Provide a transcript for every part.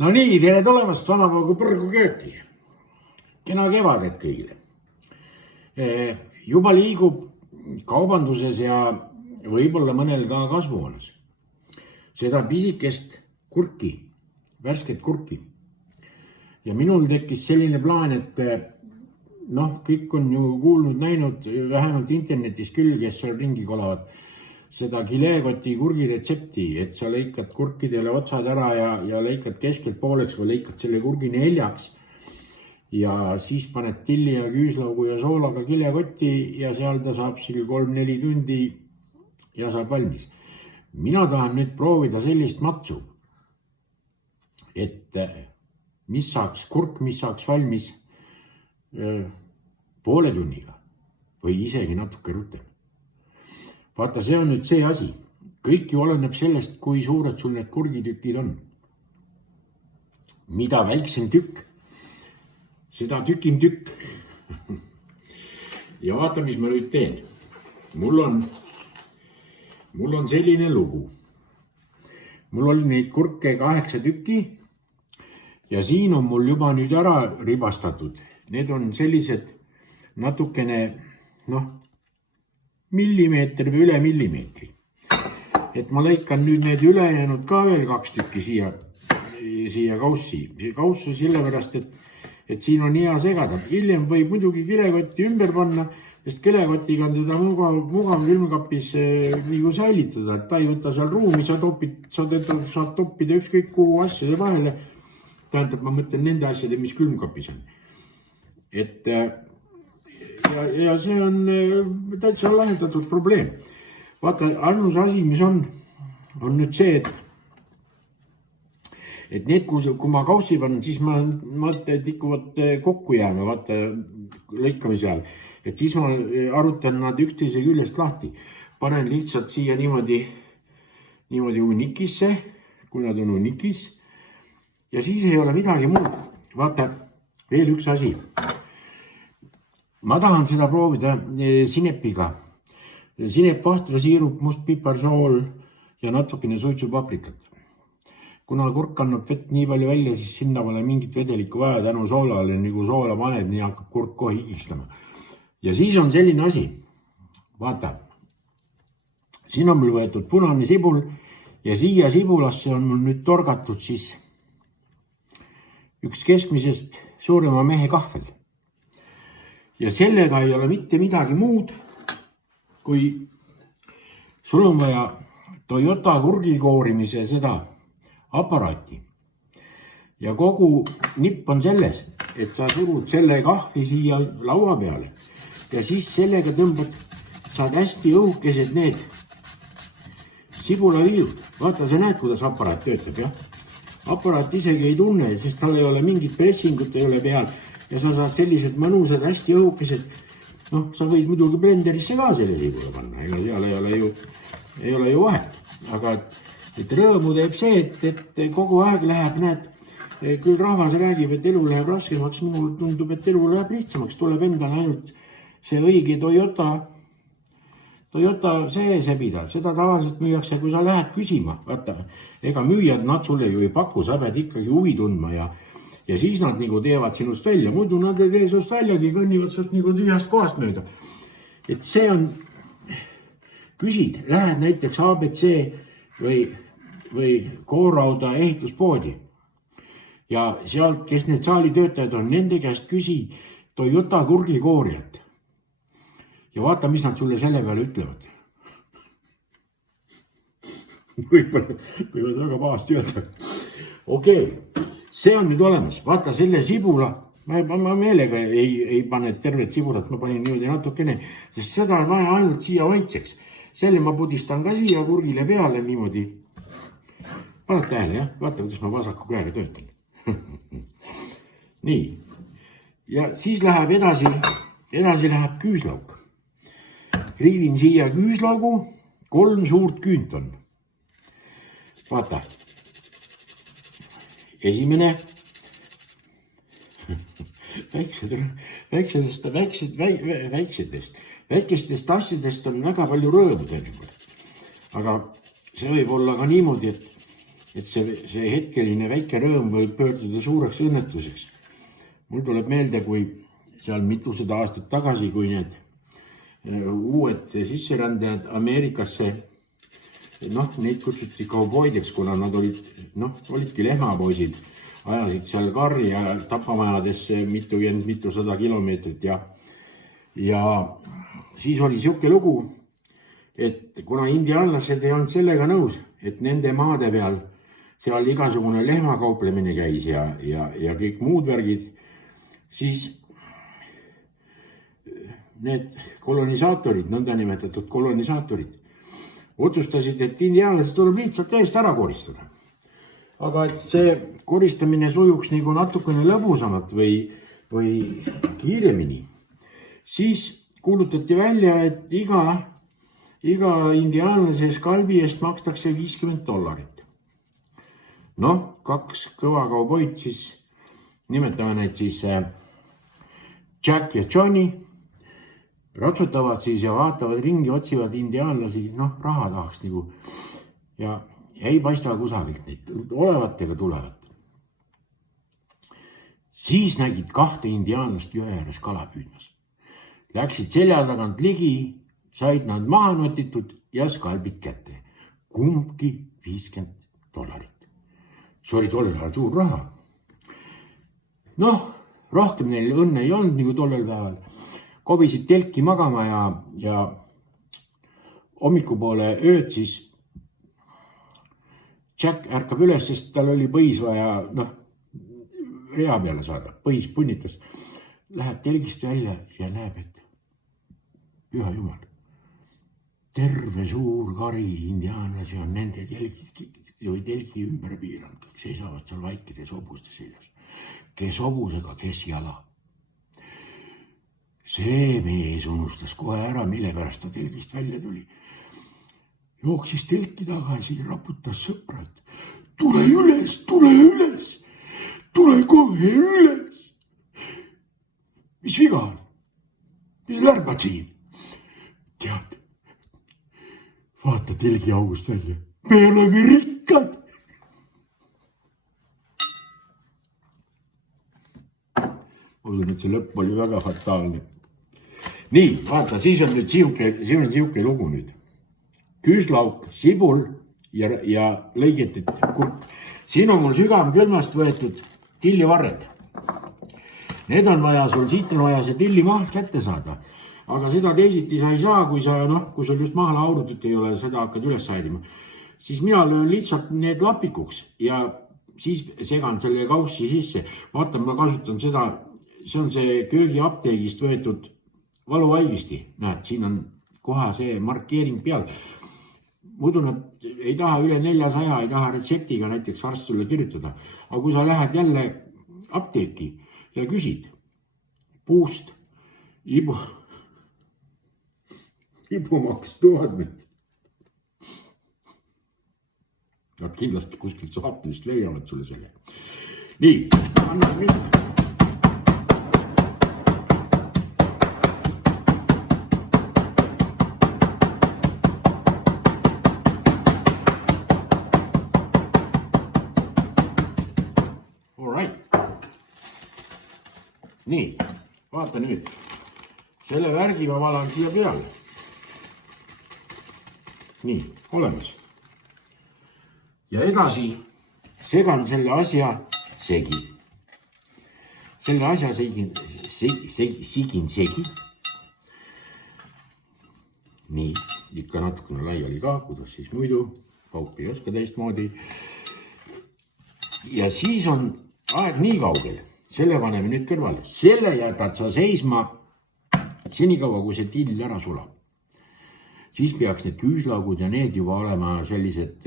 No nii, tere tulemast vanapoegu põrgu kööki. Kena kevadet kõigile. Juba liigub kaubanduses ja võib-olla mõnel ka kasvuhoones seda pisikest kurki, värsket kurki. Ja minul tekkis selline plaan, et kõik on ju kuulnud, näinud vähemalt internetis küll, kes seal ringi kolavad, seda kilekoti kurgi retsepti, et sa lõikad kurkidele otsad ära ja lõikad keskelt pooleks või lõikad selle kurgi neljaks. Ja siis paned tilli ja küüslaugu ja soolaga kilekotti ja seal ta saab 3-4 tundi ja saab valmis. Mina tahan nüüd proovida sellist matsu, et mis saaks valmis poole tunniga või isegi natuke rutem. Vaata, see on nüüd see asi. Kõik ju oleneb sellest, kui suured sul need kurgitükid on. Mida väiksem tükk, seda tükim tükk. Ja vaata, mis ma nüüd teen. Mul on selline lugu. Mul oli neid kurke 8 tükki ja siin on mul juba nüüd ära ribastatud. Need on sellised natukene, millimeeter või üle millimeetri. Et ma lõikan nüüd need ülejäänud ka veel 2 tükki siia kaussi. Kaussu sellepärast, et siin on hea segada. Hiljem võib muidugi kilekotti ümber panna, sest kilekotiga on teda mugav külmkapis nagu säilitada. Et ta ei võta seal ruumi, saad toppida ükskõik kuhu asjade vahele. Tähendab, ma mõtlen nende asjade, mis külmkapis on. Ja see on täitsa lahendatud probleem. Vaata, ainus asi, mis on nüüd see, et need, kui ma kaussi panen, siis ma tikuvad kokku jääma, vaata, lõikamise ajal. Et siis ma arutan nad üksteise küljest lahti. Panen lihtsalt siia niimoodi unikisse, kui nad on unikis. Ja siis ei ole midagi muud. Vaata, veel üks asi. Ma tahan seda proovida sinepiga. Sinep, vahtrasiirup, must piparsool ja natukene suitsupaprikat. Kuna kurk annab vett nii palju välja, siis sinna pole mingit vedelikku vaja tänu soolale, nagu soola paned, nii hakkab kurk kohe higistama. Ja siis on selline asi. Vaata, siin on mul võetud punane sibul ja siia sibulasse on mul nüüd torgatud siis üks keskmisest suurema mehe kahvel. Ja sellega ei ole mitte midagi muud, kui sul on vaja Toyota kurgi koorimise seda aparaati. Ja kogu nipp on selles, et sa surud selle kahvli siia laua peale. Ja siis sellega saad hästi õhukesed need sibulaviilud. Vaata, sa näed, kuidas aparaat töötab, jah? Aparaat isegi ei tunne, sest tal ei ole mingit pressingut ei ole peal. Ja sa saad sellised mõnusad, hästi õhukesed. Sa võid muidugi blenderisse ka selle sibula panna. Seal ei ole ju vahet. Aga et rõõmu teeb see, et kogu aeg läheb, näed, küll rahvas räägib, et elu läheb raskemaks. Minul tundub, et elu läheb lihtsamaks. Tuleb endale ainult see õige Toyota see sebida. Seda tavaliselt müüakse, kui sa lähed küsima. Vaata, ega müüjad nad sulle ju ei paku, sa pead ikkagi huvi tundma ja siis nad nagu teevad sinust välja. Muidu nad ei tee sinust väljagi, kõnnivad sinust nagu tühjast kohast mööda. Et see on, küsid, lähed näiteks ABC või Koorauda ehituspoodi. Ja sealt, kes need saalitöötajad on, nende käest küsi Toyota kurgikoorijat. Ja vaata, mis nad sulle selle peale ütlevad. Võivad väga pahasti öelda. Okei. See on nüüd olemas. Vaata selle sibula, ma meelega ei pane tervet sibulat, ma panin niimoodi natukene, sest seda on vaja ainult siia maitseks. Selle ma pudistan ka siia kurgile peale niimoodi. Paned tähele, jah? Vaata, kuidas ma vasaku käega töötan. Nii. Ja siis läheb edasi läheb küüslauk. Riivin siia küüslaugu, 3 suurt küünt on. Vaata. Esimene, väikestest asjadest on väga palju rõõmu teinekord. Aga see võib olla ka niimoodi, et see hetkeline väike rõõm võib pöörduda suureks õnnetuseks. Mul tuleb meelde, kui seal mitusada aastat tagasi, kui need uued sisserändajad Ameerikasse, neid kutsuti kauboideks, kuna nad olidki lehmapoisid, ajasid seal karja tapamajadesse mitusada kilomeetrit ja siis oli siuke lugu, et kuna indiaanlased ei olnud sellega nõus, et nende maade peal seal igasugune lehmakauplemine käis ja kõik muud värgid, siis need kolonisaatorid, nõndanimetatud kolonisaatorid, otsustasid, et indiaanlased tuleb lihtsalt eest ära koristada. Aga et see koristamine sujuks nagu natukene lõbusamalt või kiiremini, siis kuulutati välja, et iga indiaanlase skalbi eest makstakse $50. Kaks kõva kauboid siis, nimetame neid siis Jack ja Johnny, ratsutavad siis ja vaatavad ringi, otsivad indiaanlasi, raha tahaks nagu ja ei paista kusagilt neid olevat ega tulevat. Siis nägid 2 indiaanlast jõe ääres kala püüdmas. Läksid selja tagant ligi, said nad maha notitud ja skalbid kätte. Kumbki $50. See oli tollel ajal suur raha. Rohkem neil õnne ei olnud nagu tollel päeval. Kobisid telki magama ja hommikupoole ööd siis Jack ärkab üles, sest tal oli põis vaja rea peale saada. Põis punnitas. Läheb telgist välja ja näeb, et püha jumal. Terve suur kari indiaanlasi on nende telgi ümber piiranud. Seisavad seal vaikides hobuste seljas. Kes hobusega, kes jala. See mees unustas kohe ära, mille pärast ta telgist välja tuli. Jooksis telki tagasi, raputas sõpra, et tule üles, tule kohe üles. Mis viga on? Mis lärmad siin? Tead, vaata telgi august välja. Me oleme rikkad. Usun, et see lõpp oli väga fataalne. Nii, vaata, siis on nüüd siuke lugu nüüd. Küüslauk, sibul ja lõigetud kurk. Siin on mul sügavkülmast võetud tillivarred. Need on vaja, siit on vaja see tillimaht kätte saada. Aga seda teisiti sa ei saa, kui sul just maha laurutit ei ole, seda hakkad üles saadima. Siis mina löön lihtsalt need lapikuks ja siis segan selle kaussi sisse. Vaata, ma kasutan seda, see on see köögiapteegist võetud valuvaigisti. Näed, siin on kohe see markeering peal. Muidu nad ei taha üle 400, ei taha retseptiga näiteks arst sulle kirjutada. Aga kui sa lähed jälle apteeki ja küsid puust ibumaks 1000. Nad kindlasti kuskilt saatlist leiavad sulle selle. Nii, annan nüüd. Nii, vaata nüüd. Selle värgi ma valan siia peale. Nii, olemas. Ja edasi segan selle asja segi. Selle asja segin segi. Nii, ikka natukene laiali ka, kuidas siis muidu. Paup ei oska teistmoodi. Ja siis on aeg nii kaugel. Selle paneme nüüd kõrvale. Selle jätad sa seisma senikaua, kui see till ära sulab. Siis peaks need küüslaugud ja need juba olema sellised,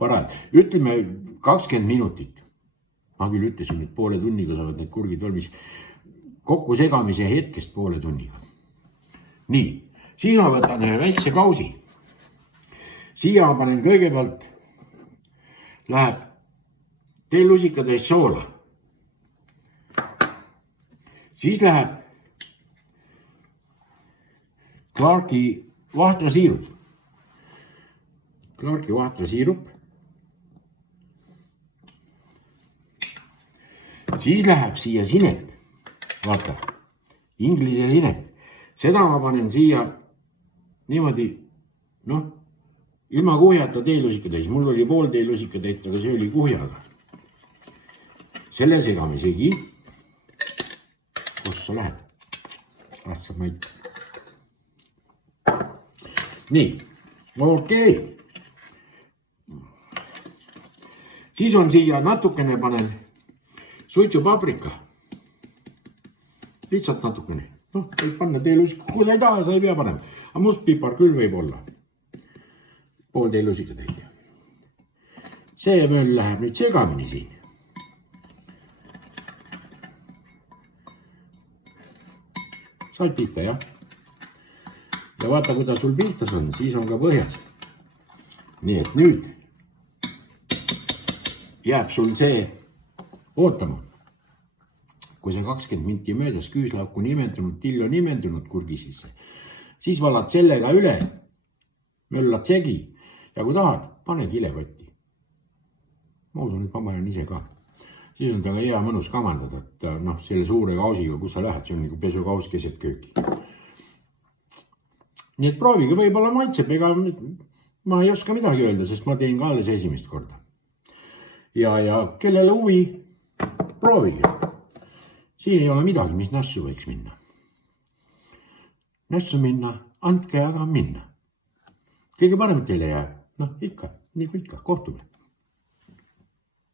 parad. Ütleme 20 minutit. Ma küll ütlesin, et poole tunniga saavad need kurgid valmis. Kokku segamise hetkest poole tunniga. Nii, siis ma võtan ühe väikse kausi. Siia ma panen kõigepealt, läheb teelusikatäis soola. Siis läheb Clarki vahtrasiirup. Clarki vahtrasiirup. siis läheb siia sinep. Vaata, inglise sinep. Seda ma panen siia niimoodi, noh, ilma kuhjata teelusikatäis. Mul oli pool teelusikatäit, aga see oli kuhjaga. Selle segame segi. Kus sa lähed? Assa mait. Nii, okei. Siis on siia natukene panen suitsupaprika. Lihtsalt natukene. Noh, võib panna teelusika. Kui sa ei taha, sa ei pea panema. Aga mustpipar küll võib olla. Pool teelusikatäit. See mööl läheb nüüd segamini siin. Said pihta, jah? Ja vaata, kui ta sul pihtas on, siis on ka põhjas. Nii et nüüd jääb sul see ootama. Kui see 20 minti möödas, küüslauku nimendunud, tillo nimendunud kurgi sisse, siis valad sellega üle, möllad segi ja kui tahad, pane kilekotti. Ma usun, et ma panen ise ka. Siis on ta ka hea mõnus kamandada, et noh, selle suure kausiga, kus sa lähed, see on nagu pesukaus keset kööki. Nii et proovige, võib-olla maitseb, ega ma ei oska midagi öelda, sest ma teen ka alles esimest korda. Ja kellele huvi, proovige. Siin ei ole midagi, mis nässu võiks minna. Nässu minna, andke aga minna. Kõige parem teile jääb. Noh, ikka, nii kui ikka, kohtume.